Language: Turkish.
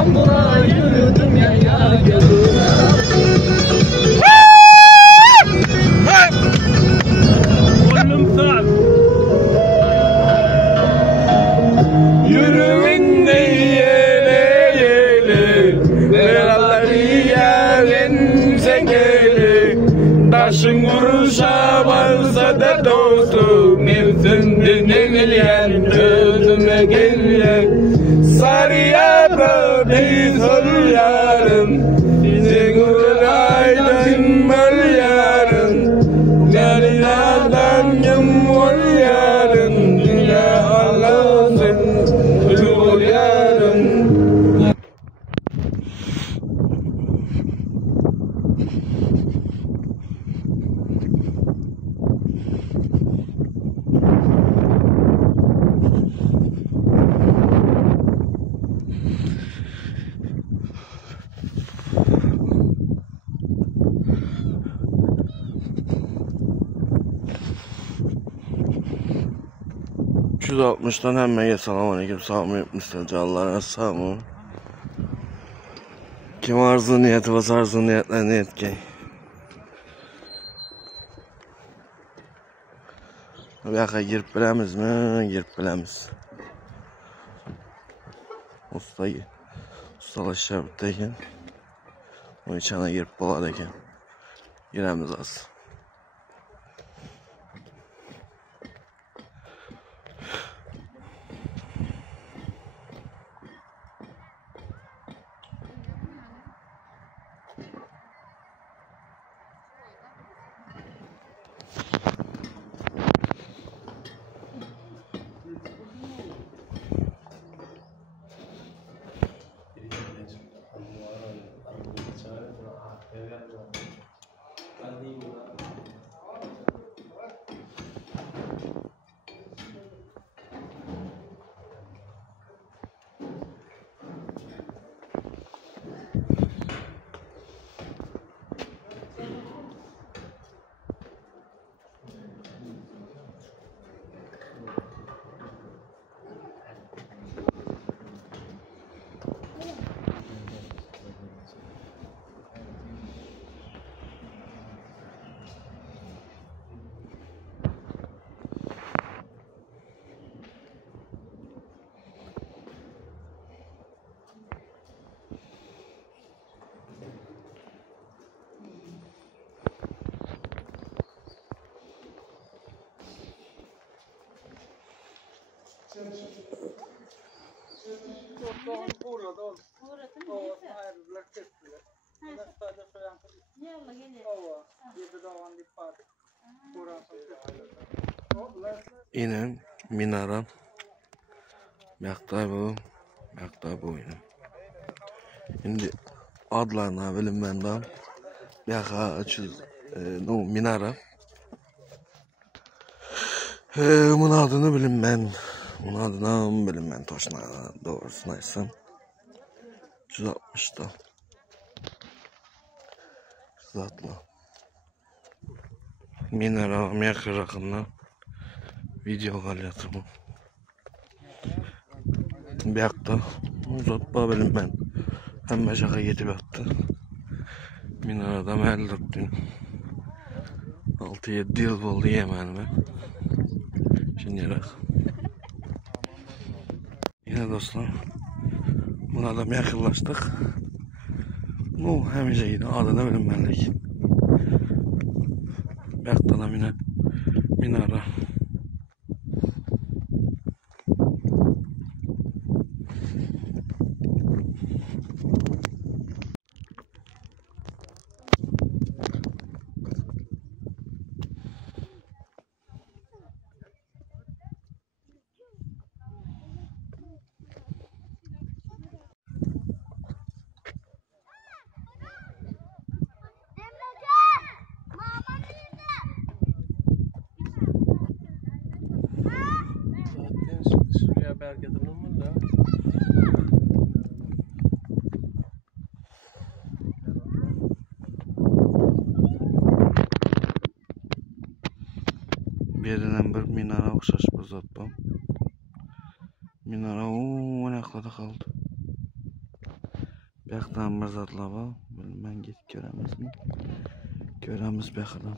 İstanbul'a yürüdüm yaya gözüne. Yürüyün de yele yele, beraber yiyelim sekeli. Taşın vuruşa varsa da dostum, nefsin dinleyen gözüme geliyor. Sarıya böyle sol yarım, bizi gülaydın mal yarın. Yarılardan yumul yarın, ya Allah'ın ölür yarın. %60'dan həmməyə salam aleyküm, sağ etmişlər canlara, sağ olun. Kim arzu niyeti varsa arzu niyetlərini etkəy. Bu yaxa girib biləmizmi? Girib biləmiz. Ustalaşa bitdəyən. O içana girib boladı ekan. Girəmiz az. İnen minara Məktəbu oyunu. Şimdi adlarına bilinmenden yaxa açız minara. Bunun adını bilinmən. Bunun adını bilinmən toşuna doğrusu neyse. 160'da. Zatla. Minara yakın rakımdan video qalyatımı. Bir haqda uzatma bilinmən. Həmmə şaxa getib yatdı. Minarada məhəldir dün. 6-7 yıl oldu yemənimə. Şimdi yaraq. Yine dostlar. Buna da yaxınlaşdıq. Bu həmişə yine adını bilinmənlik. Bəxtana minara. Birinden bir minara oxşaş uzatmam. Minara o ayaqlarda qaldı. Bexadan bir zatla var. Ben git göremez mi? Göremiz bexadan.